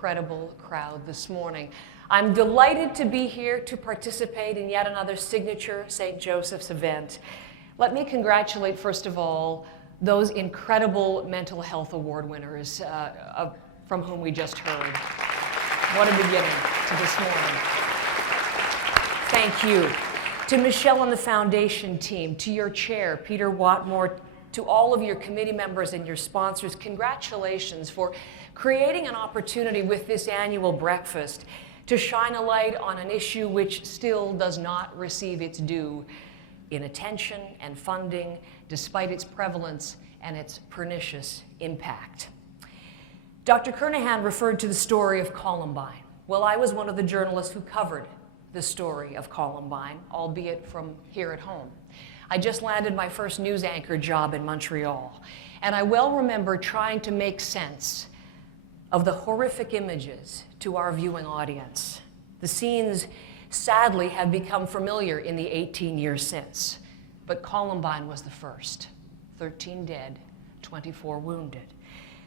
incredible crowd this morning. I'm delighted to be here to participate in yet another signature St. Joseph's event. Let me congratulate, first of all, those incredible mental health award winners from whom we just heard. What a beginning to this morning. Thank you. To Michelle and the foundation team, to your chair, Peter Watmore, to all of your committee members and your sponsors, congratulations for creating an opportunity with this annual breakfast to shine a light on an issue which still does not receive its due in attention and funding, despite its prevalence and its pernicious impact. Dr. Kernahan referred to the story of Columbine. Well, I was one of the journalists who covered the story of Columbine, albeit from here at home. I just landed my first news anchor job in Montreal, and I well remember trying to make sense of the horrific images to our viewing audience. The scenes, sadly, have become familiar in the 18 years since, but Columbine was the first. 13 dead, 24 wounded.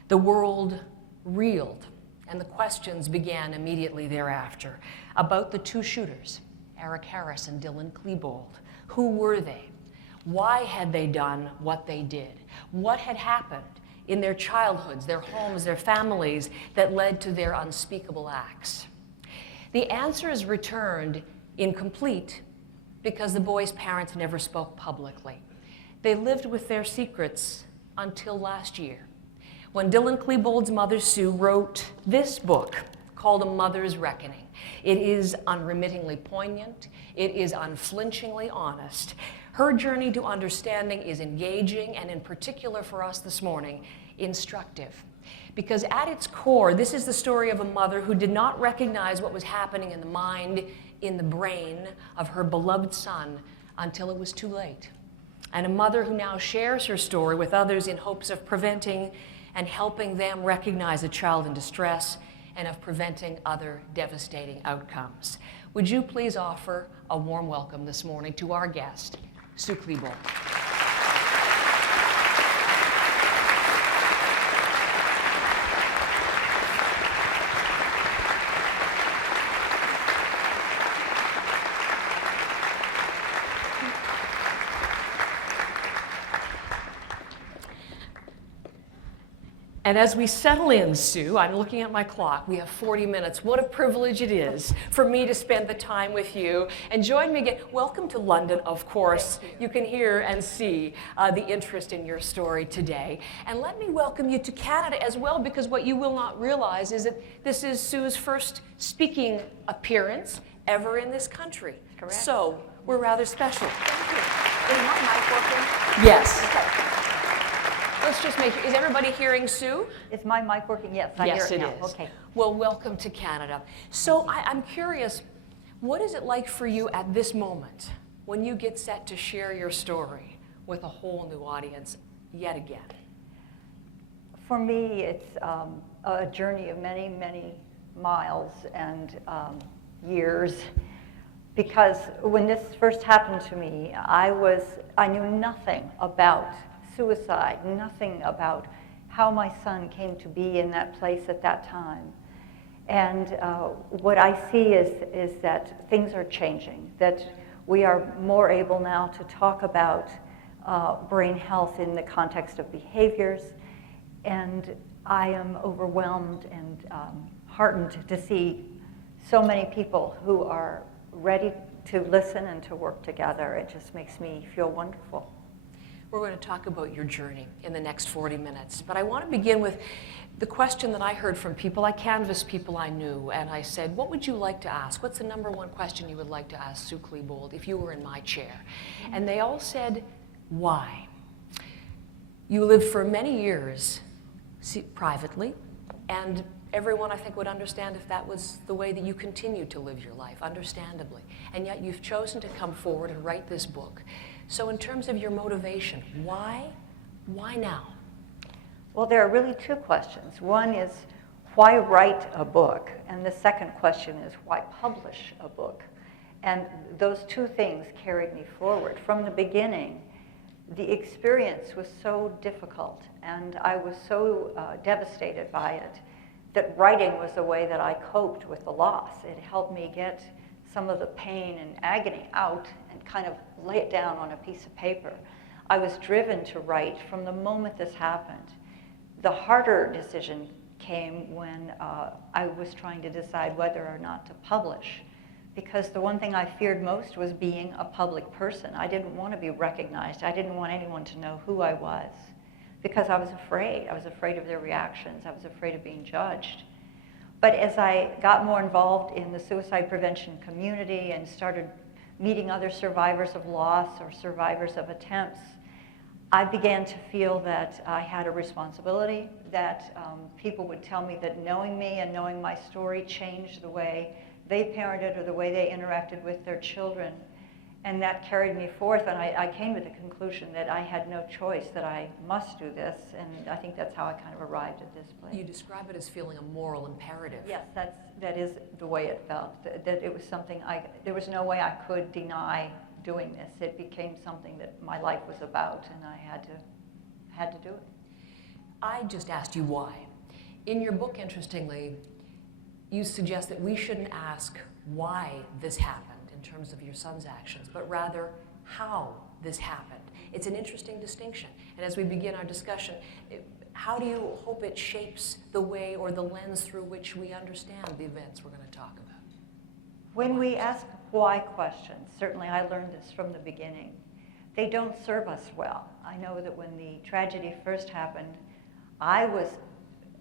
The world reeled, and the questions began immediately thereafter about the two shooters, Eric Harris and Dylan Klebold. Who were they? Why had they done what they did? What had happened in their childhoods, their homes, their families that led to their unspeakable acts? The answers returned incomplete because the boys' parents never spoke publicly. They lived with their secrets until last year, when Dylan Klebold's mother, Sue, wrote this book called A Mother's Reckoning. It is unremittingly poignant. It is unflinchingly honest. Her journey to understanding is engaging, and in particular for us this morning, instructive. Because at its core, this is the story of a mother who did not recognize what was happening in the mind, in the brain of her beloved son until it was too late. And a mother who now shares her story with others in hopes of preventing and helping them recognize a child in distress and of preventing other devastating outcomes. Would you please offer a warm welcome this morning to our guest, Sue Klebold. And as we settle in, Sue, I'm looking at my clock. We have 40 minutes. What a privilege it is for me to spend the time with you. And join me again. Welcome to London, of course. You can hear and see the interest in your story today. And let me welcome you to Canada as well, because what you will not realize is that this is Sue's first speaking appearance ever in this country. Correct. So we're rather special. Thank you. Is my mic working? Yes. Okay. Let's just make sure. Is everybody hearing Sue? Is my mic working? Yes, I Yes, hear it it now. is. Okay. Well, welcome to Canada. So I'm curious, what is it like for you at this moment when you get set to share your story with a whole new audience yet again? For me, it's a journey of many, many miles and years. Because when this first happened to me, I knew nothing about suicide, nothing about how my son came to be in that place at that time. And what I see is that things are changing, that we are more able now to talk about brain health in the context of behaviors. And I am overwhelmed and heartened to see so many people who are ready to listen and to work together. It just makes me feel wonderful. We're going to talk about your journey in the next 40 minutes. But I want to begin with the question that I heard from people. I canvassed people I knew, and I said, what would you like to ask? What's the number one question you would like to ask Sue Klebold if you were in my chair? And they all said, why? You lived for many years privately, and everyone, I think, would understand if that was the way that you continue to live your life, understandably. And yet you've chosen to come forward and write this book. So in terms of your motivation, why now? Well, there are really two questions. One is, why write a book? And the second question is, why publish a book? And those two things carried me forward. From the beginning, the experience was so difficult, and I was so devastated by it, that writing was the way that I coped with the loss. It helped me get some of the pain and agony out and kind of lay it down on a piece of paper. I was driven to write from the moment this happened. The harder decision came when I was trying to decide whether or not to publish, because the one thing I feared most was being a public person. I didn't want to be recognized. I didn't want anyone to know who I was, because I was afraid. I was afraid of their reactions. I was afraid of being judged. But as I got more involved in the suicide prevention community and started meeting other survivors of loss or survivors of attempts, I began to feel that I had a responsibility, that people would tell me that knowing me and knowing my story changed the way they parented or the way they interacted with their children. And that carried me forth, and I came to the conclusion that I had no choice, that I must do this, and I think that's how I kind of arrived at this place. You describe it as feeling a moral imperative. Yes, that is the way it felt, that it was something there was no way I could deny doing this. It became something that my life was about, and I had to do it. I just asked you why. In your book, interestingly, you suggest that we shouldn't ask why this happened in terms of your son's actions, but rather how this happened. It's an interesting distinction. And as we begin our discussion, how do you hope it shapes the way or the lens through which we understand the events we're going to talk about? When we ask why questions, certainly I learned this from the beginning, they don't serve us well. I know that when the tragedy first happened, I was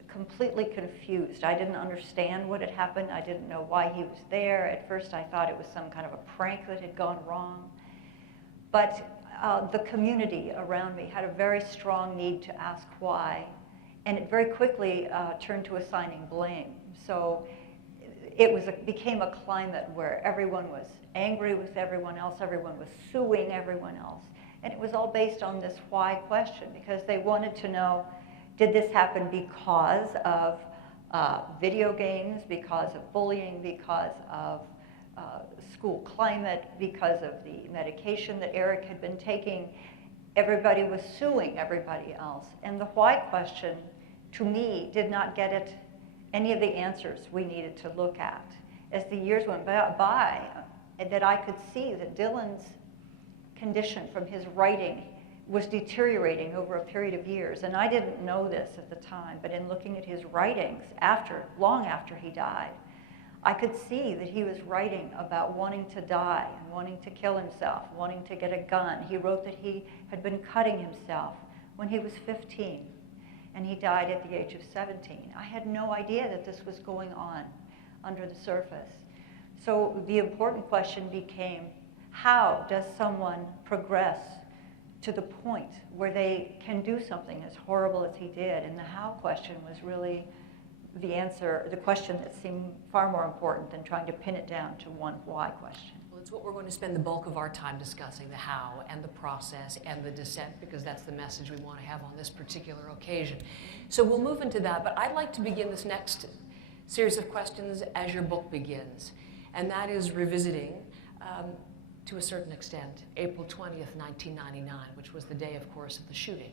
completely confused. I didn't understand what had happened. I didn't know why he was there. At first I thought it was some kind of a prank that had gone wrong. But the community around me had a very strong need to ask why, and it very quickly turned to assigning blame. So it became a climate where everyone was angry with everyone else was suing everyone else. And it was all based on this why question, because they wanted to know, did this happen because of video games, because of bullying, because of school climate, because of the medication that Eric had been taking? Everybody was suing everybody else. And the why question, to me, did not get at any of the answers we needed to look at. As the years went by, that I could see that Dylan's condition from his writing was deteriorating over a period of years. And I didn't know this at the time, but in looking at his writings long after he died, I could see that he was writing about wanting to die and wanting to kill himself, wanting to get a gun. He wrote that he had been cutting himself when he was 15, and he died at the age of 17. I had no idea that this was going on under the surface. So the important question became, how does someone progress to the point where they can do something as horrible as he did? And the how question was really the question that seemed far more important than trying to pin it down to one why question. Well, it's what we're going to spend the bulk of our time discussing, the how and the process and the descent, because that's the message we want to have on this particular occasion. So we'll move into that, but I'd like to begin this next series of questions as your book begins, and that is revisiting, to a certain extent, April 20th, 1999, which was the day, of course, of the shooting.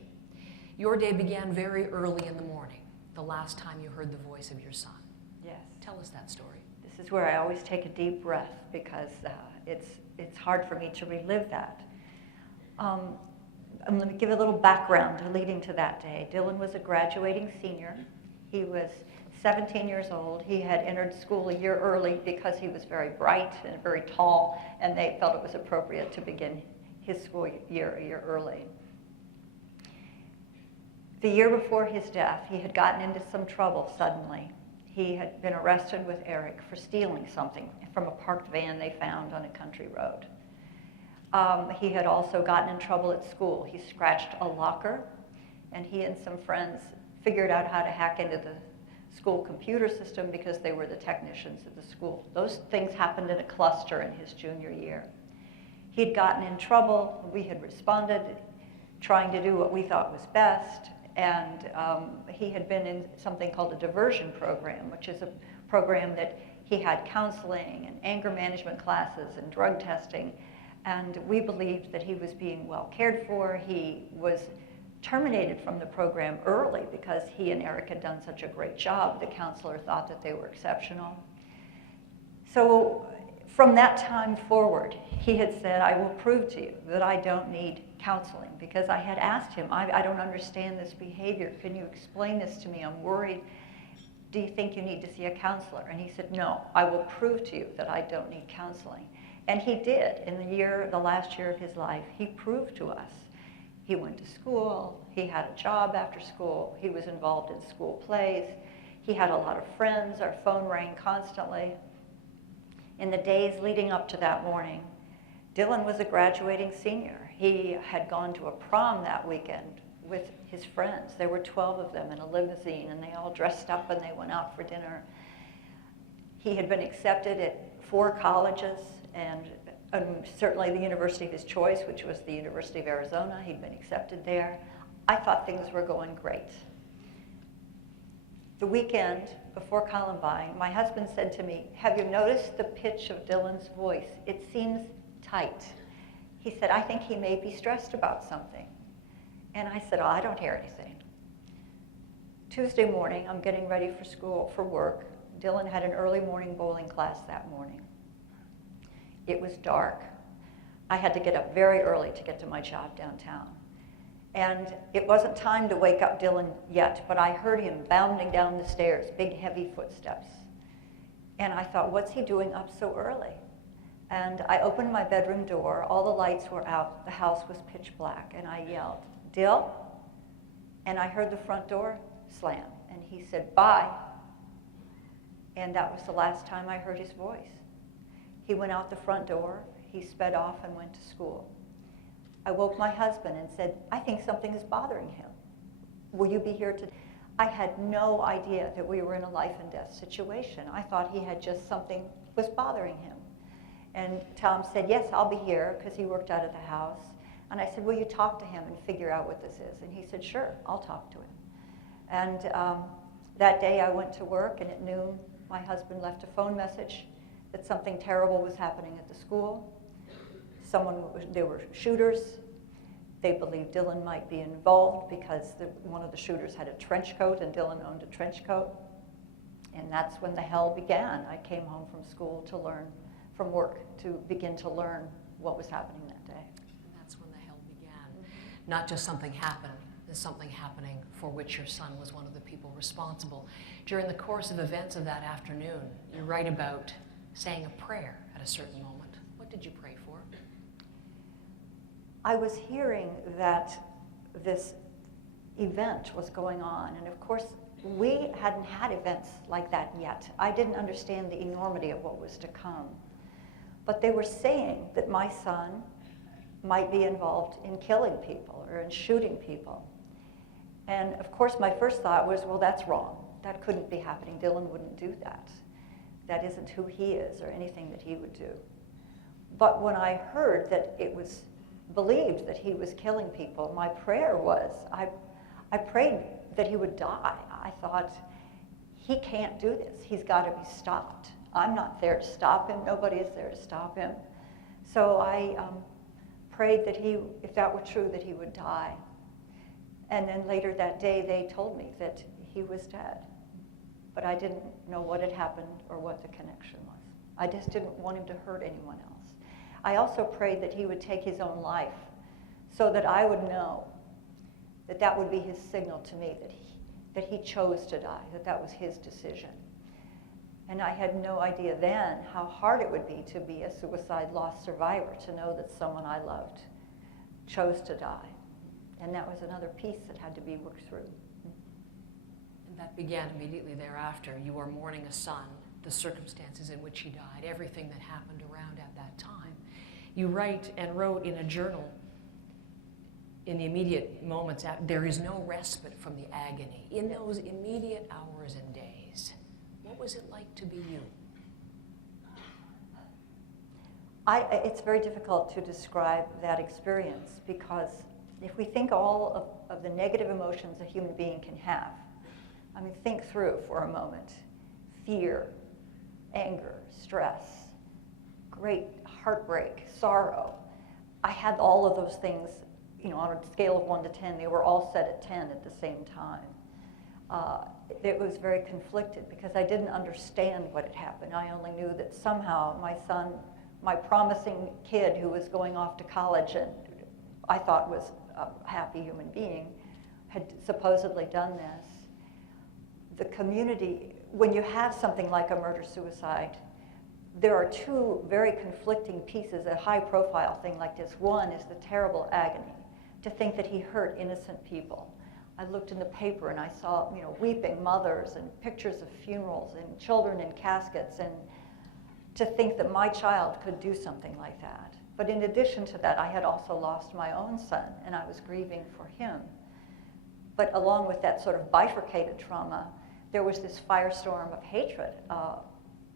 Your day began very early in the morning, the last time you heard the voice of your son. Yes. Tell us that story. This is where I always take a deep breath, because it's hard for me to relive that. Let me give a little background leading to that day. Dylan was a graduating senior. He was 17 years old. He had entered school a year early because he was very bright and very tall, and they felt it was appropriate to begin his school year a year early. The year before his death, he had gotten into some trouble suddenly. He had been arrested with Eric for stealing something from a parked van they found on a country road. He had also gotten in trouble at school. He scratched a locker, and he and some friends figured out how to hack into the school computer system because they were the technicians at the school. Those things happened in a cluster in his junior year. He'd gotten in trouble. We had responded, trying to do what we thought was best, and he had been in something called a diversion program, which is a program that he had counseling and anger management classes and drug testing, and we believed that he was being well cared for. He was terminated from the program early because he and Eric had done such a great job. The counselor thought that they were exceptional. So from that time forward, he had said, I will prove to you that I don't need counseling, because I had asked him, I don't understand this behavior. Can you explain this to me? I'm worried. Do you think you need to see a counselor? And he said, no, I will prove to you that I don't need counseling. And he did. In the last year of his life, he proved to us. He went to school, he had a job after school, he was involved in school plays, he had a lot of friends, our phone rang constantly. In the days leading up to that morning, Dylan was a graduating senior. He had gone to a prom that weekend with his friends. There were 12 of them in a limousine, and they all dressed up and they went out for dinner. He had been accepted at 4 colleges, and certainly the university of his choice, which was the University of Arizona. He'd been accepted there. I thought things were going great. The weekend before Columbine, my husband said to me, have you noticed the pitch of Dylan's voice? It seems tight. He said, I think he may be stressed about something. And I said, oh, I don't hear anything. Tuesday morning, I'm getting ready for school, for work. Dylan had an early morning bowling class that morning. It was dark. I had to get up very early to get to my job downtown. And it wasn't time to wake up Dylan yet, but I heard him bounding down the stairs, big heavy footsteps. And I thought, what's he doing up so early? And I opened my bedroom door, all the lights were out, the house was pitch black, and I yelled, Dill? And I heard the front door slam, and he said, bye. And that was the last time I heard his voice. He went out the front door, he sped off and went to school. I woke my husband and said, I think something is bothering him. Will you be here today? I had no idea that we were in a life and death situation. I thought he had just something was bothering him. And Tom said, yes, I'll be here, because he worked out of the house. And I said, will you talk to him and figure out what this is? And he said, sure, I'll talk to him. And that day I went to work, and at noon my husband left a phone message that something terrible was happening at the school. There were shooters. They believed Dylan might be involved because one of the shooters had a trench coat, and Dylan owned a trench coat. And that's when the hell began. I came home from school to learn, from work, to begin to learn what was happening that day. And that's when the hell began. Not just something happened, there's something happening for which your son was one of the people responsible. During the course of events of that afternoon, you write about saying a prayer at a certain moment. What did you pray for? I was hearing that this event was going on, and of course, we hadn't had events like that yet. I didn't understand the enormity of what was to come. But they were saying that my son might be involved in killing people or in shooting people. And of course, my first thought was, well, that's wrong. That couldn't be happening. Dylan wouldn't do that. That isn't who he is or anything that he would do. But when I heard that it was believed that he was killing people, my prayer was, I prayed that he would die. I thought, he can't do this. He's got to be stopped. I'm not there to stop him. Nobody is there to stop him. So I prayed that if that were true, that he would die. And then later that day, they told me that he was dead. But I didn't know what had happened or what the connection was. I just didn't want him to hurt anyone else. I also prayed that he would take his own life so that I would know that that would be his signal to me that he chose to die, that was his decision. And I had no idea then how hard it would be to be a suicide loss survivor, to know that someone I loved chose to die. And that was another piece that had to be worked through. And that began immediately thereafter. You were mourning a son, the circumstances in which he died, everything that happened around at that time. You write and wrote in a journal, in the immediate moments, there is no respite from the agony. In those immediate hours and days, what was it like to be you? It's very difficult to describe that experience, because if we think all of the negative emotions a human being can have, I mean, think through for a moment. Fear, anger, stress, great heartbreak, sorrow. I had all of those things on a scale of 1 to 10, they were all set at 10 at the same time. It was very conflicted because I didn't understand what had happened. I only knew that somehow my son, my promising kid who was going off to college and I thought was a happy human being, had supposedly done this. The community, when you have something like a murder-suicide, there are two very conflicting pieces, a high-profile thing like this. One is the terrible agony, to think that he hurt innocent people. I looked in the paper and I saw, weeping mothers and pictures of funerals and children in caskets, and to think that my child could do something like that. But in addition to that, I had also lost my own son, and I was grieving for him. But along with that sort of bifurcated trauma, there was this firestorm of hatred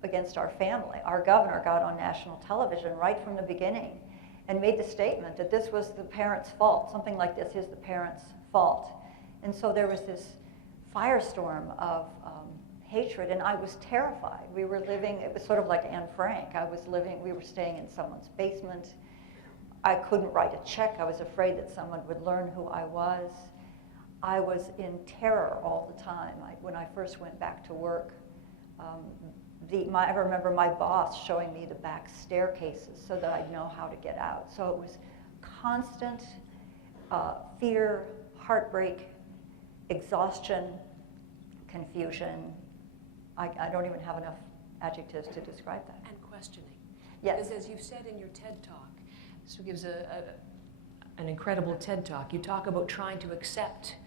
against our family. Our governor got on national television right from the beginning and made the statement that this was the parents' fault. Something like this is the parents' fault. And so there was this firestorm of hatred, and I was terrified. We were living, it was sort of like Anne Frank. We were staying in someone's basement. I couldn't write a check. I was afraid that someone would learn who I was. I was in terror all the time. When I first went back to work, I remember my boss showing me the back staircases so that I'd know how to get out. So it was constant fear, heartbreak, exhaustion, confusion. I don't even have enough adjectives to describe that. And questioning. Yes. Because as you've said in your TED Talk, Sue gives an incredible TED Talk. You talk about trying to accept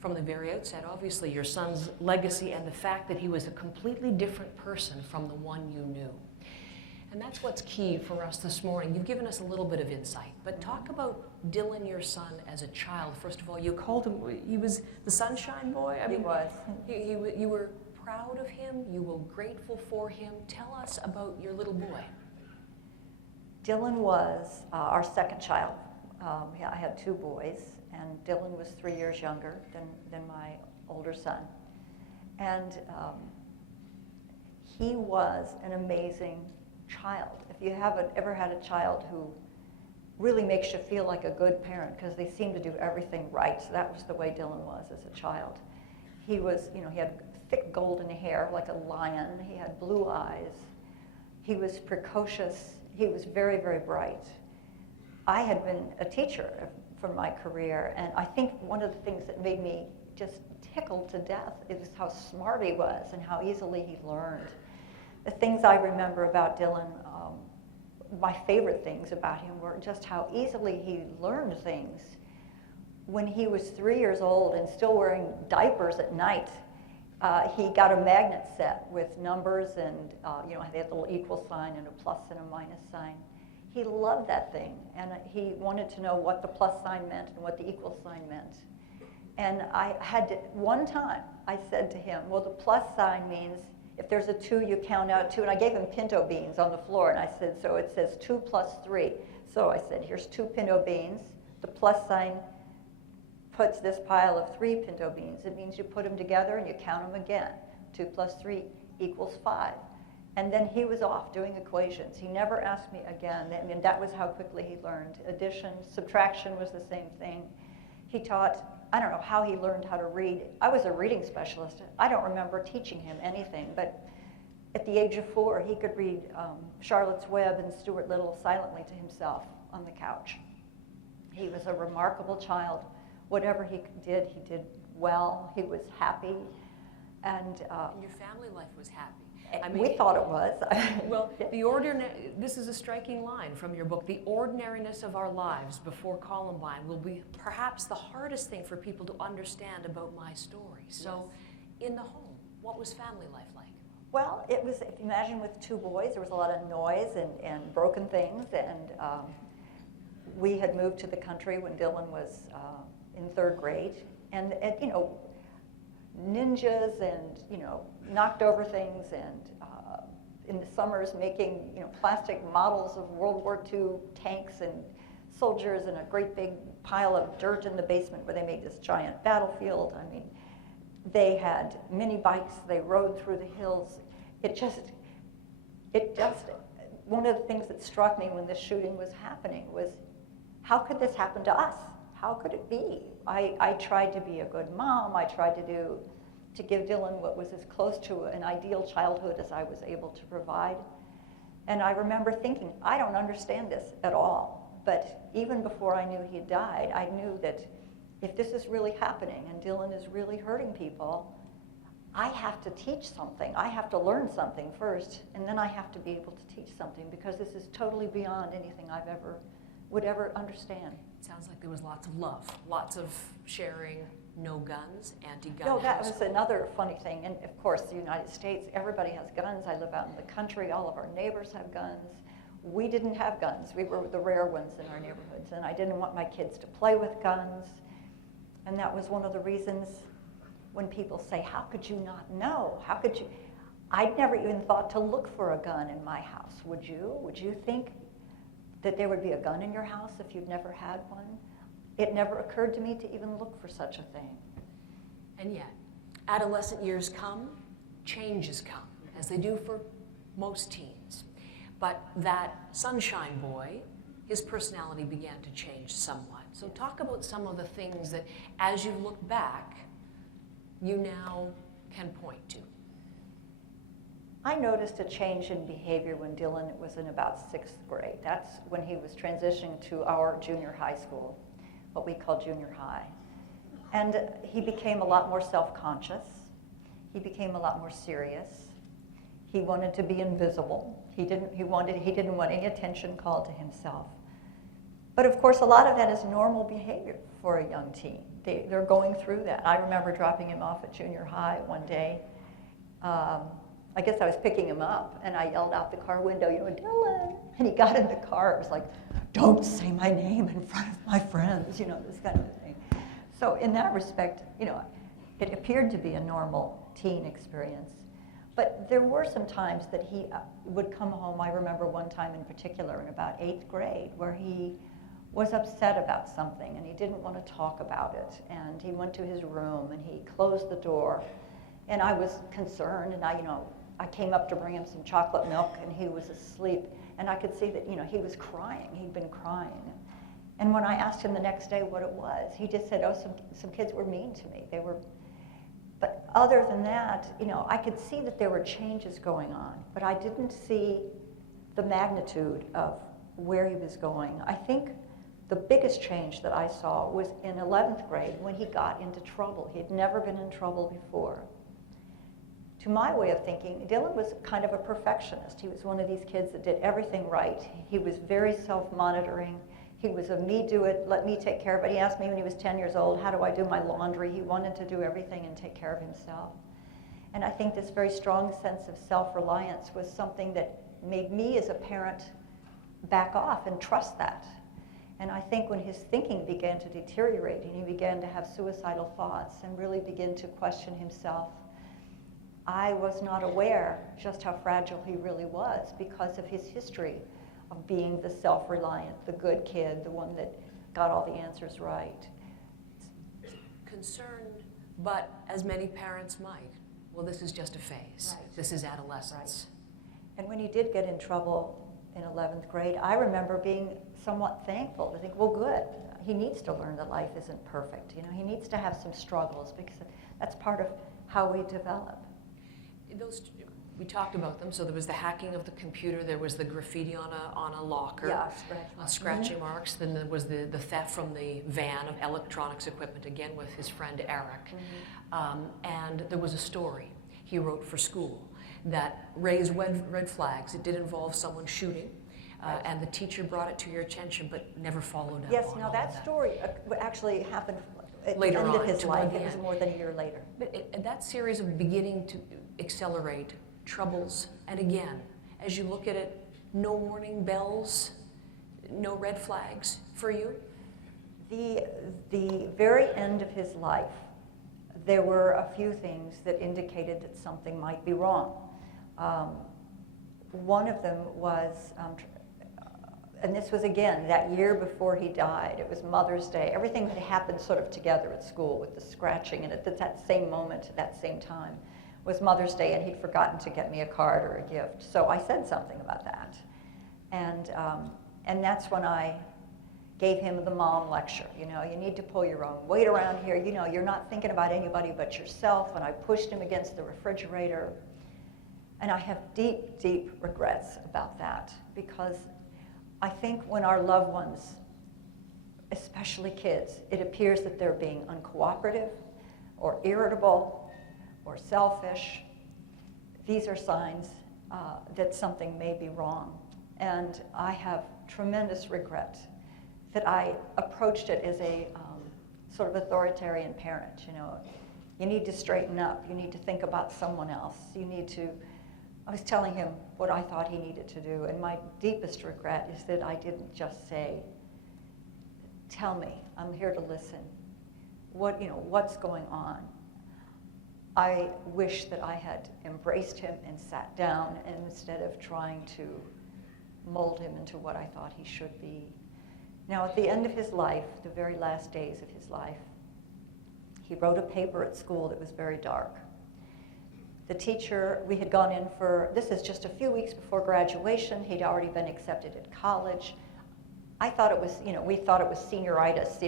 from the very outset, obviously, your son's legacy and the fact that he was a completely different person from the one you knew. And that's what's key for us this morning. You've given us a little bit of insight, but talk about Dylan, your son, as a child. First of all, you called him, he was the sunshine boy? He was. You were proud of him, you were grateful for him. Tell us about your little boy. Dylan was our second child. I had two boys, and Dylan was 3 years younger than my older son. And he was an amazing child. If you haven't ever had a child who really makes you feel like a good parent, because they seem to do everything right, so that was the way Dylan was as a child. He was, he had thick golden hair like a lion. He had blue eyes. He was precocious. He was very, very bright. I had been a teacher for my career, and I think one of the things that made me just tickled to death is how smart he was and how easily he learned. The things I remember about Dylan, my favorite things about him were just how easily he learned things. When he was 3 years old and still wearing diapers at night, he got a magnet set with numbers and, they had a little equal sign and a plus and a minus sign. He loved that thing, and he wanted to know what the plus sign meant and what the equal sign meant. And one time, I said to him, well, the plus sign means if there's a 2, you count out 2. And I gave him pinto beans on the floor, and I said, so it says 2 plus 3. So I said, here's 2 pinto beans. The plus sign puts this pile of 3 pinto beans. It means you put them together and you count them again. 2 plus 3 equals 5. And then he was off doing equations. He never asked me again. I mean, that was how quickly he learned. Addition, subtraction was the same thing. He taught, I don't know how he learned how to read. I was a reading specialist. I don't remember teaching him anything, but at the age of 4, he could read Charlotte's Web and Stuart Little silently to himself on the couch. He was a remarkable child. Whatever he did well. He was happy. And your family life was happy. We thought it was. Well, this is a striking line from your book. The ordinariness of our lives before Columbine will be perhaps the hardest thing for people to understand about my story. So, yes. In the home, what was family life like? Well, it was, if you imagine with 2 boys, there was a lot of noise and broken things. And we had moved to the country when Dylan was in 3rd grade. And ninjas and, knocked over things, and in the summers making, plastic models of World War II tanks and soldiers, and a great big pile of dirt in the basement where they made this giant battlefield. I mean, they had mini bikes, they rode through the hills. It just, one of the things that struck me when this shooting was happening was, how could this happen to us? how could it be? I tried to be a good mom. I tried to give Dylan what was as close to an ideal childhood as I was able to provide. And I remember thinking, I don't understand this at all. But even before I knew he had died, I knew that if this is really happening and Dylan is really hurting people, I have to teach something. I have to learn something first, and then I have to be able to teach something, because this is totally beyond anything would ever understand. It sounds like there was lots of love, lots of sharing, no guns, anti-gun. No, that was another funny thing. And of course, the United States, everybody has guns. I live out in the country. All of our neighbors have guns. We didn't have guns. We were the rare ones in our neighborhoods, and I didn't want my kids to play with guns. And that was one of the reasons when people say, how could you not know? How could you? I'd never even thought to look for a gun in my house. Would you? Would you think that there would be a gun in your house if you'd never had one? It never occurred to me to even look for such a thing. And yet, adolescent years come, changes come, as they do for most teens. But that sunshine boy, his personality began to change somewhat. So talk about some of the things that, as you look back, you now can point to. I noticed a change in behavior when Dylan was in about 6th grade. That's when he was transitioning to our junior high school, what we call junior high. And he became a lot more self-conscious. He became a lot more serious. He wanted to be invisible. He didn't want any attention called to himself. But of course, a lot of that is normal behavior for a young teen. They're going through that. I remember dropping him off at junior high one day. I guess I was picking him up, and I yelled out the car window, Dylan. And he got in the car. It was like, don't say my name in front of my friends, this kind of thing. So in that respect, it appeared to be a normal teen experience. But there were some times that he would come home. I remember one time in particular in about 8th grade where he was upset about something and he didn't want to talk about it. And he went to his room and he closed the door. And I was concerned, and I came up to bring him some chocolate milk, and he was asleep. And I could see that, he was crying. He'd been crying. And when I asked him the next day what it was, he just said, some kids were mean to me. But other than that, I could see that there were changes going on, but I didn't see the magnitude of where he was going. I think the biggest change that I saw was in 11th grade when he got into trouble. He had never been in trouble before. To my way of thinking, Dylan was kind of a perfectionist. He was one of these kids that did everything right. He was very self-monitoring. He was a me do it, let me take care of it. He asked me when he was 10 years old, how do I do my laundry? He wanted to do everything and take care of himself. And I think this very strong sense of self-reliance was something that made me as a parent back off and trust that. And I think when his thinking began to deteriorate and he began to have suicidal thoughts and really begin to question himself, I was not aware just how fragile he really was because of his history of being the self-reliant, the good kid, the one that got all the answers right. Concerned, but as many parents might, well, this is just a phase. Right. This is adolescence. Right. And when he did get in trouble in 11th grade, I remember being somewhat thankful to think, well, good. He needs to learn that life isn't perfect. He needs to have some struggles because that's part of how we develop. We talked about them. So there was the hacking of the computer. There was the graffiti on a locker. Yeah, scratchy marks. Then there was the theft from the van of electronics equipment, again with his friend Eric. And there was a story he wrote for school that raised red flags. It did involve someone shooting. And the teacher brought it to your attention, but never followed up. Yes, now that story actually happened at later the end on, of his life. It was end. more than a year later. But that series of beginning to accelerate troubles, and again, as you look at it, no warning bells, no red flags for you? The very end of his life, there were a few things that indicated that something might be wrong. One of them was, and this was again that year before he died, it was Mother's Day. Everything had happened sort of together at school with the scratching, and at that same moment, at that same time, was Mother's Day, and he'd forgotten to get me a card or a gift. So I said something about that. And that's when I gave him the mom lecture. You know, you need to pull your own weight around here. You know, you're not thinking about anybody but yourself. And I pushed him against the refrigerator. And I have deep, deep regrets about that, because I think when our loved ones, especially kids, it appears that they're being uncooperative or irritable or selfish, these are signs that something may be wrong. And I have tremendous regret that I approached it as a sort of authoritarian parent. You know, you need to straighten up. You need to think about someone else. You need to. I was telling him what I thought he needed to do, and my deepest regret is that I didn't just say, "Tell me, I'm here to listen. What's going on?" I wish that I had embraced him and sat down instead of trying to mold him into what I thought he should be. Now, at the end of his life, the very last days of his life, he wrote a paper at school that was very dark. The teacher, we had gone in this is just a few weeks before graduation. He'd already been accepted at college. I thought it was, we thought it was senioritis.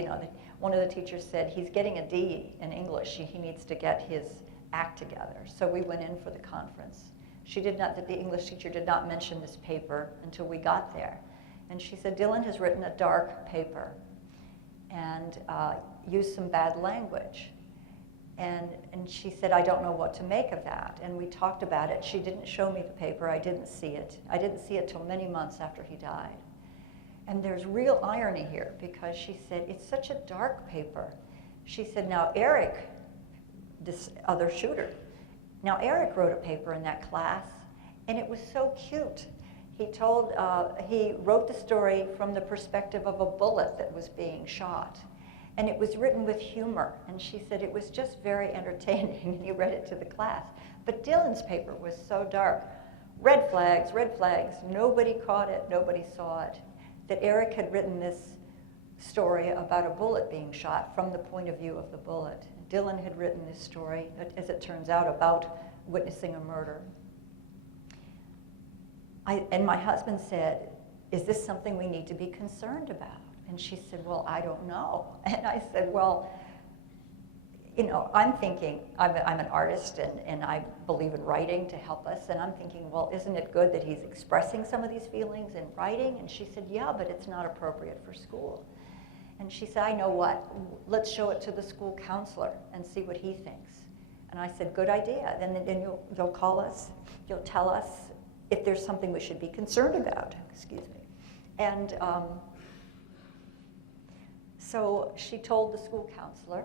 One of the teachers said, he's getting a D in English. He needs to get his act together. So we went in for the conference. The English teacher did not mention this paper until we got there. And she said, Dylan has written a dark paper and used some bad language. And she said, I don't know what to make of that. And we talked about it. She didn't show me the paper. I didn't see it. I didn't see it till many months after he died. And there's real irony here, because she said, it's such a dark paper. She said, now Eric, this other shooter, now Eric wrote a paper in that class, and it was so cute. He wrote the story from the perspective of a bullet that was being shot. And it was written with humor. And she said it was just very entertaining, and he read it to the class. But Dylan's paper was so dark. Red flags, nobody caught it, nobody saw it. That Eric had written this story about a bullet being shot from the point of view of the bullet. Dylan had written this story, as it turns out, about witnessing a murder. And my husband said, is this something we need to be concerned about? And she said, well, I don't know. And I said, well, I'm thinking, I'm an artist and I believe in writing to help us. And I'm thinking, well, isn't it good that he's expressing some of these feelings in writing? And she said, yeah, but it's not appropriate for school. And she said, I know what, let's show it to the school counselor and see what he thinks. And I said, good idea. Then they'll call us, you'll tell us if there's something we should be concerned about, excuse me. And so she told the school counselor.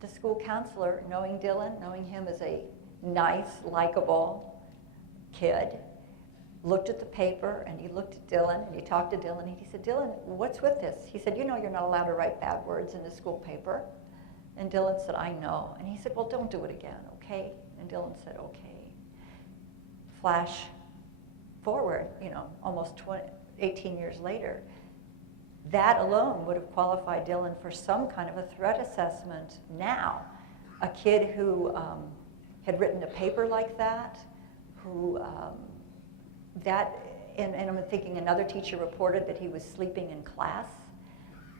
The school counselor, knowing Dylan, knowing him as a nice, likable kid, looked at the paper, and he looked at Dylan, and he talked to Dylan, and he said, Dylan, what's with this? He said, you're not allowed to write bad words in the school paper. And Dylan said, I know. And he said, well, don't do it again, okay? And Dylan said, okay. Flash forward, almost 18 years later, that alone would have qualified Dylan for some kind of a threat assessment now. A kid who had written a paper like that, and I'm thinking another teacher reported that he was sleeping in class.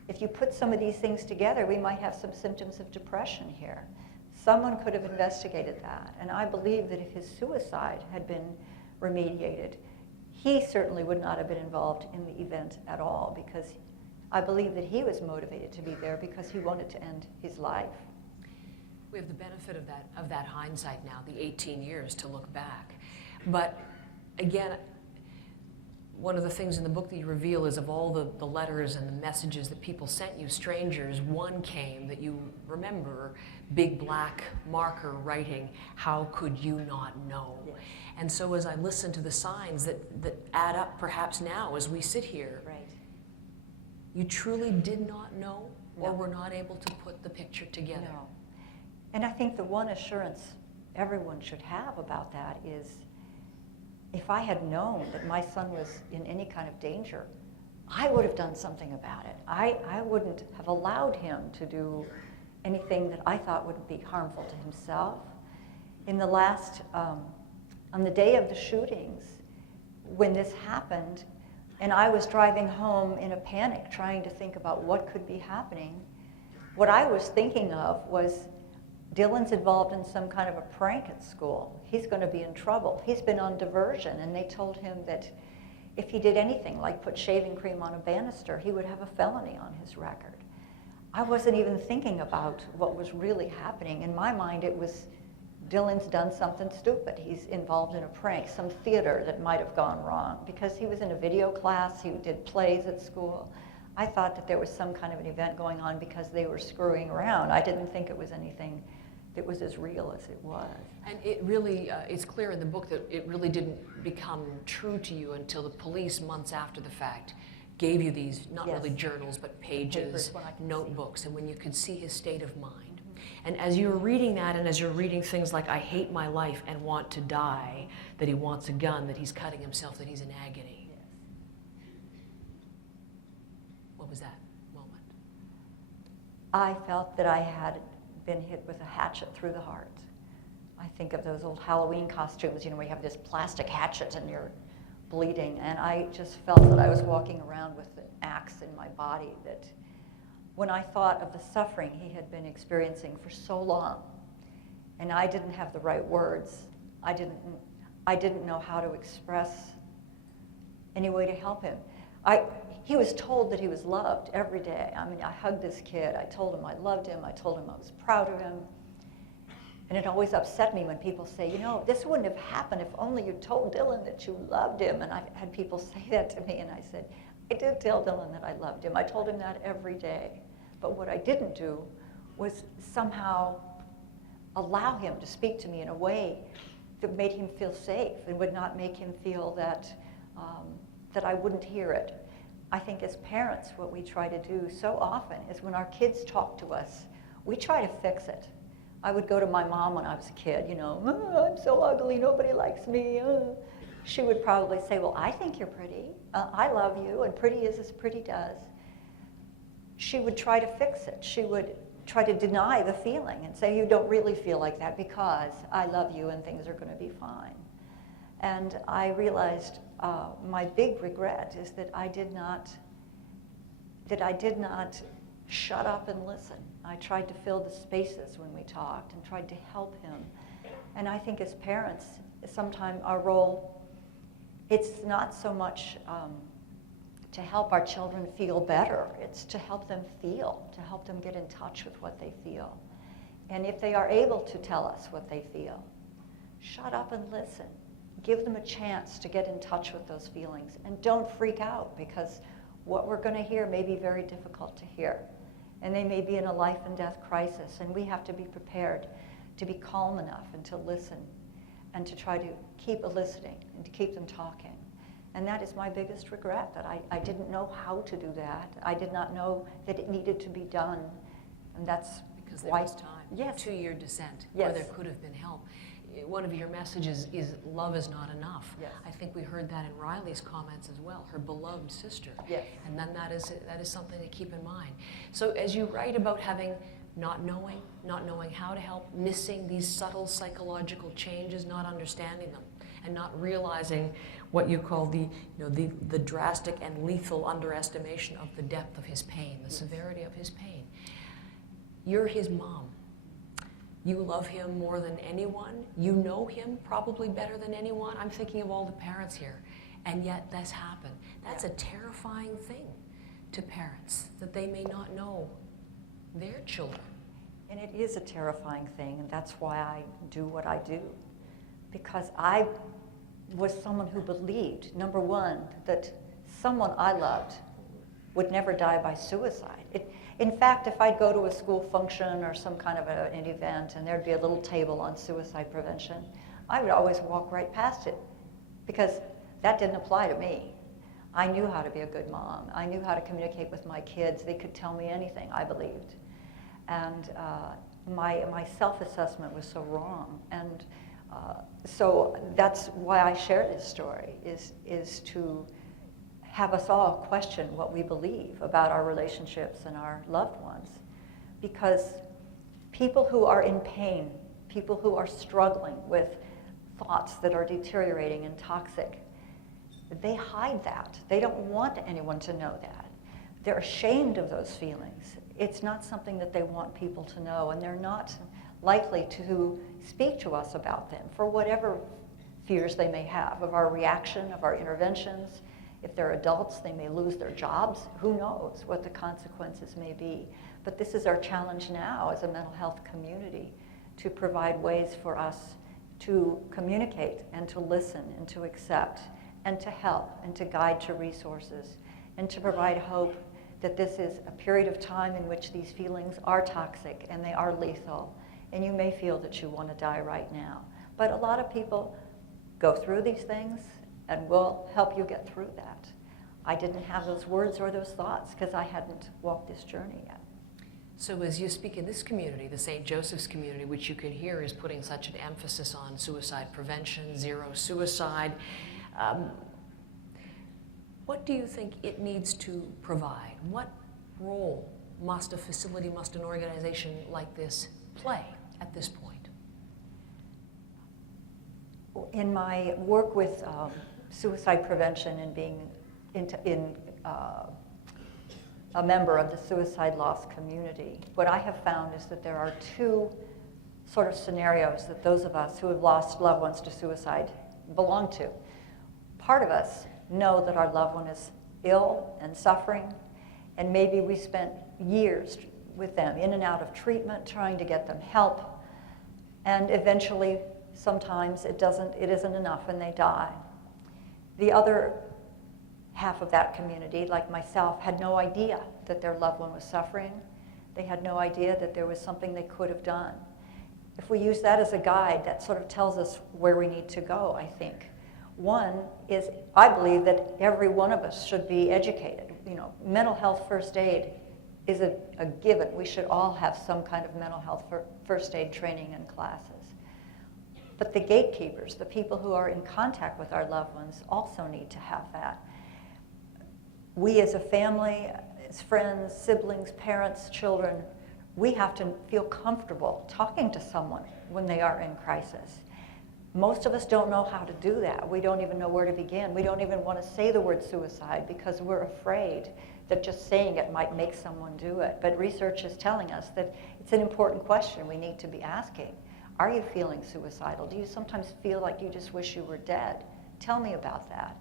If you put some of these things together, we might have some symptoms of depression here. Someone could have investigated that. And I believe that if his suicide had been remediated, he certainly would not have been involved in the event at all, because I believe that he was motivated to be there because he wanted to end his life. We have the benefit of that hindsight now, the 18 years to look back. But again, one of the things in the book that you reveal is of all the letters and the messages that people sent you, strangers, one came that you remember, big black marker writing, how could you not know? Yes. And so as I listen to the signs that add up perhaps now as we sit here, Right. You truly did not know, or No. were not able to put the picture together. No. And I think the one assurance everyone should have about that is, if I had known that my son was in any kind of danger, I would have done something about it. I wouldn't have allowed him to do anything that I thought would be harmful to himself. In the last, on the day of the shootings, when this happened, And I was driving home in a panic, trying to think about what could be happening. What I was thinking of was, Dylan's involved in some kind of a prank at school. He's going to be in trouble. He's been on diversion, and they told him that if he did anything like put shaving cream on a banister, he would have a felony on his record. I wasn't even thinking about what was really happening. In my mind, it was Dylan's done something stupid. He's involved in a prank, some theater that might have gone wrong, because he was in a video class, he did plays at school. I thought that there was some kind of an event going on because they were screwing around. I didn't think it was anything that was as real as it was. And it really, it's clear in the book that it really didn't become true to you until the police, months after the fact, gave you these, not Yes. really journals, but pages, Papers, when I could notebooks, and when you could see his state of mind. And as you were reading that, and as you're reading things like, I hate my life and want to die, that he wants a gun, that he's cutting himself, that he's in agony. Yes. What was that moment? I felt that I had been hit with a hatchet through the heart. I think of those old Halloween costumes, you know, where you have this plastic hatchet and you're bleeding, and I just felt that I was walking around with an axe in my body, that when I thought of the suffering he had been experiencing for so long, and I didn't have the right words, I didn't know how to express any way to help him. He was told that he was loved every day. I mean, I hugged this kid, I told him I loved him, I told him I was proud of him. And it always upset me when people say, you know, this wouldn't have happened if only you told Dylan that you loved him. And I've had people say that to me, and I said, I did tell Dylan that I loved him. I told him that every day. But what I didn't do was somehow allow him to speak to me in a way that made him feel safe and would not make him feel that, that I wouldn't hear it. I think as parents, what we try to do so often is when our kids talk to us, we try to fix it. I would go to my mom when I was a kid, you know, oh, I'm so ugly, nobody likes me. She would probably say, well, I think you're pretty. I love you, and pretty is as pretty does. She would try to fix it. She would try to deny the feeling and say, you don't really feel like that because I love you and things are going to be fine. And I realized my big regret is that I did not shut up and listen. I tried to fill the spaces when we talked and tried to help him. And I think as parents, sometimes our role, it's not so much to help our children feel better. It's to help them feel, to help them get in touch with what they feel. And if they are able to tell us what they feel, shut up and listen. Give them a chance to get in touch with those feelings. And don't freak out, because what we're going to hear may be very difficult to hear. And they may be in a life and death crisis, and we have to be prepared to be calm enough and to listen and to try to keep eliciting and to keep them talking. And that is my biggest regret, that I didn't know how to do that. I did not know that it needed to be done. And that's because there why, was time. Yes. To your descent, Yes. where there could have been help. One of your messages is love is not enough. Yes. I think we heard that in Riley's comments as well, her beloved sister. Yes. And then that is something to keep in mind. So as you write about having not knowing how to help, missing these subtle psychological changes, not understanding them, and not realizing what you call the drastic and lethal underestimation of the depth of his pain, the severity of his pain. You're his mom. You love him more than anyone. You know him probably better than anyone. I'm thinking of all the parents here. And yet that's happened. That's a terrifying thing to parents, that they may not know their children. And it is a terrifying thing, and that's why I do what I do. Because I was someone who believed, number one, that someone I loved would never die by suicide. In fact, if I'd go to a school function or some kind of an event and there'd be a little table on suicide prevention, I would always walk right past it, because that didn't apply to me. I knew how to be a good mom. I knew how to communicate with my kids. They could tell me anything, I believed. And my self-assessment was so wrong. And so that's why I share this story, is to have us all question what we believe about our relationships and our loved ones. Because people who are in pain, people who are struggling with thoughts that are deteriorating and toxic, they hide that. They don't want anyone to know that. They're ashamed of those feelings. It's not something that they want people to know, and they're not likely to speak to us about them for whatever fears they may have of our reaction, of our interventions. If they're adults, they may lose their jobs. Who knows what the consequences may be? But this is our challenge now as a mental health community, to provide ways for us to communicate and to listen and to accept and to help and to guide to resources and to provide hope that this is a period of time in which these feelings are toxic and they are lethal, and you may feel that you want to die right now. But a lot of people go through these things and we'll help you get through that. I didn't have those words or those thoughts because I hadn't walked this journey yet. So as you speak in this community, the St. Joseph's community, which you can hear is putting such an emphasis on suicide prevention, zero suicide, what do you think it needs to provide? What role must a facility, must an organization like this play at this point? In my work with suicide prevention and being a member of the suicide loss community, what I have found is that there are two sort of scenarios that those of us who have lost loved ones to suicide belong to. Part of us know that our loved one is ill and suffering, and maybe we spent years with them in and out of treatment trying to get them help, and eventually sometimes it isn't enough and they die. The other half of that community, like myself, had no idea that their loved one was suffering. They had no idea that there was something they could have done. If we use that as a guide, that sort of tells us where we need to go, I think. One is, I believe that every one of us should be educated. You know, mental health first aid is a given. We should all have some kind of mental health first aid training and classes. But the gatekeepers, the people who are in contact with our loved ones, also need to have that. We as a family, as friends, siblings, parents, children, we have to feel comfortable talking to someone when they are in crisis. Most of us don't know how to do that. We don't even know where to begin. We don't even want to say the word suicide because we're afraid that just saying it might make someone do it. But research is telling us that it's an important question we need to be asking. Are you feeling suicidal? Do you sometimes feel like you just wish you were dead? Tell me about that.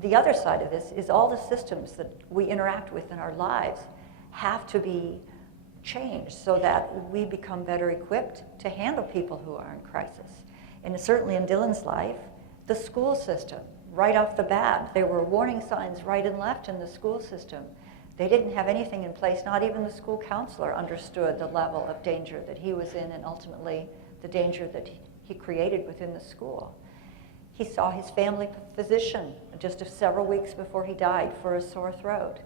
The other side of this is all the systems that we interact with in our lives have to be changed so that we become better equipped to handle people who are in crisis. And certainly in Dylan's life, the school system, right off the bat, there were warning signs right and left in the school system. They didn't have anything in place, not even the school counselor understood the level of danger that he was in and ultimately the danger that he created within the school. He saw his family physician just several weeks before he died for a sore throat.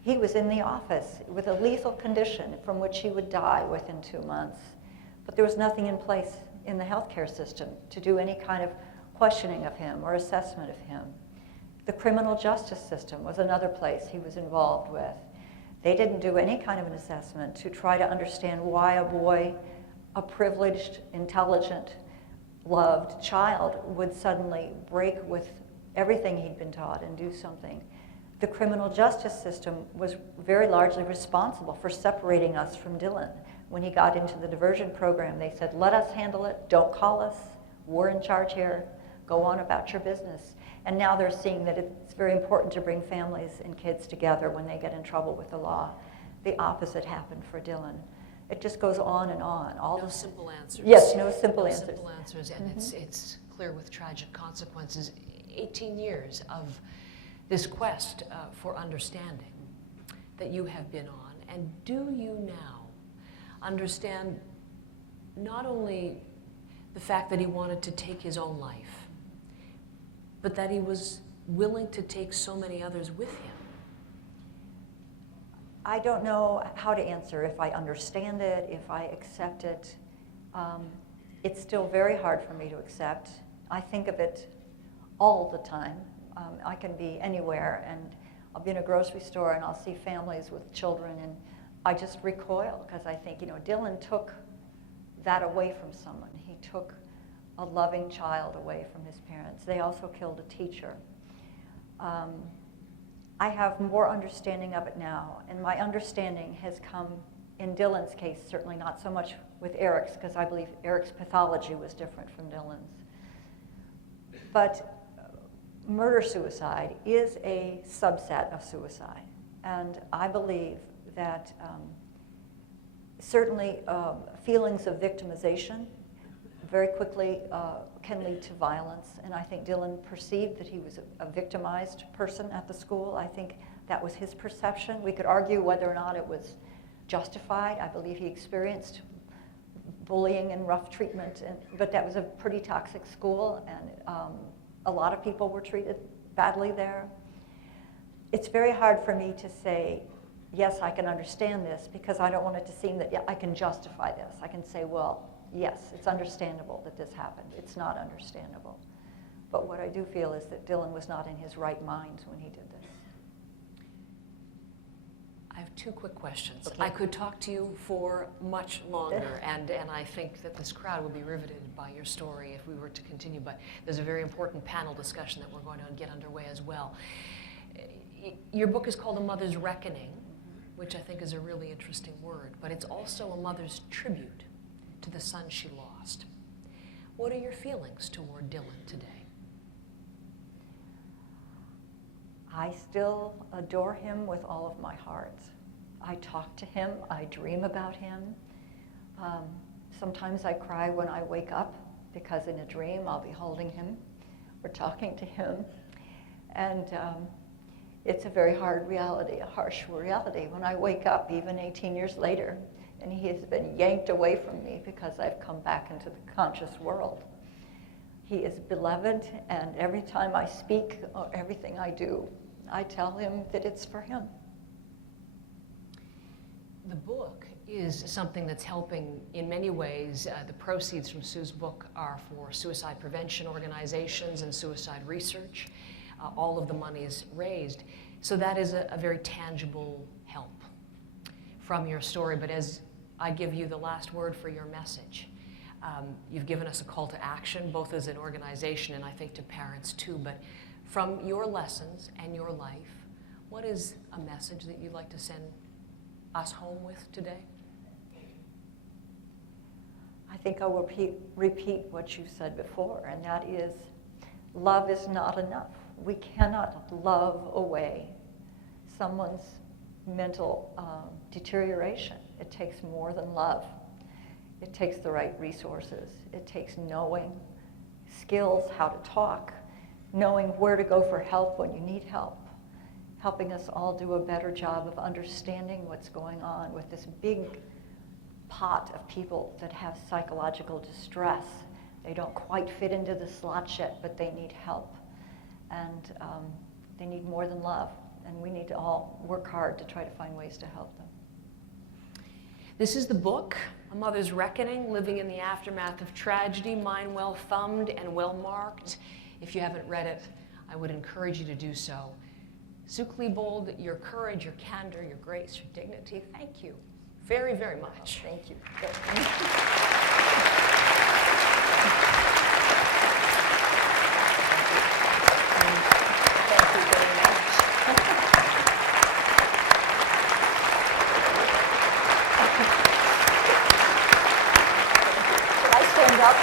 He was in the office with a lethal condition from which he would die within 2 months. But there was nothing in place in the healthcare system to do any kind of questioning of him or assessment of him. The criminal justice system was another place he was involved with. They didn't do any kind of an assessment to try to understand why a boy, a privileged, intelligent, loved child, would suddenly break with everything he'd been taught and do something. The criminal justice system was very largely responsible for separating us from Dylan. When he got into the diversion program, they said, let us handle it, don't call us, we're in charge here, go on about your business. And now they're seeing that it's very important to bring families and kids together when they get in trouble with the law. The opposite happened for Dylan. It just goes on and on. No simple answers. Yes, no simple answers. No simple answers, and it's clear with tragic consequences. 18 years of this quest for understanding that you have been on. And do you now understand not only the fact that he wanted to take his own life, but that he was willing to take so many others with him? I don't know how to answer if I understand it, if I accept it. It's still very hard for me to accept. I think of it all the time. I can be anywhere and I'll be in a grocery store and I'll see families with children and I just recoil because I think, you know, Dylan took that away from someone. He took a loving child away from his parents. They also killed a teacher. I have more understanding of it now, and my understanding has come, in Dylan's case, certainly not so much with Eric's, because I believe Eric's pathology was different from Dylan's. But murder-suicide is a subset of suicide, and I believe that certainly feelings of victimization very quickly can lead to violence, and I think Dylan perceived that he was a victimized person at the school. I think that was his perception. We could argue whether or not it was justified. I believe he experienced bullying and rough treatment, but that was a pretty toxic school, and a lot of people were treated badly there. It's very hard for me to say, yes, I can understand this, because I don't want it to seem that, yeah, I can justify this. I can say, well, yes, it's understandable that this happened. It's not understandable. But what I do feel is that Dylan was not in his right mind when he did this. I have two quick questions. Okay. I could talk to you for much longer, and I think that this crowd would be riveted by your story if we were to continue, but there's a very important panel discussion that we're going to get underway as well. Your book is called A Mother's Reckoning, which I think is a really interesting word, but it's also a mother's tribute to the son she lost. What are your feelings toward Dylan today? I still adore him with all of my heart. I talk to him, I dream about him. Sometimes I cry when I wake up, because in a dream I'll be holding him or talking to him. And it's a very hard reality, a harsh reality. When I wake up, even 18 years later, and he has been yanked away from me because I've come back into the conscious world. He is beloved, and every time I speak or everything I do, I tell him that it's for him. The book is something that's helping in many ways. The proceeds from Sue's book are for suicide prevention organizations and suicide research. All of the money is raised. So that is a very tangible help from your story. But as I give you the last word for your message, you've given us a call to action, both as an organization and I think to parents too. But from your lessons and your life, what is a message that you'd like to send us home with today? I think I will repeat what you said before, and that is, love is not enough. We cannot love away someone's mental deterioration. It takes more than love. It takes the right resources. It takes knowing, skills, how to talk, knowing where to go for help when you need help, helping us all do a better job of understanding what's going on with this big pot of people that have psychological distress. They don't quite fit into the slot yet, but they need help. And they need more than love. And we need to all work hard to try to find ways to help them. This is the book, A Mother's Reckoning, Living in the Aftermath of Tragedy, mine well thumbed and well marked. If you haven't read it, I would encourage you to do so. Sue Klebold, your courage, your candor, your grace, your dignity, thank you very, very much. Thank you.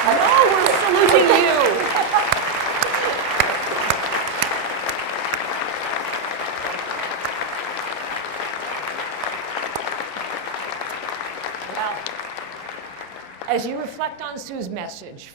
No, we're saluting you. Well, as you reflect on Sue's message,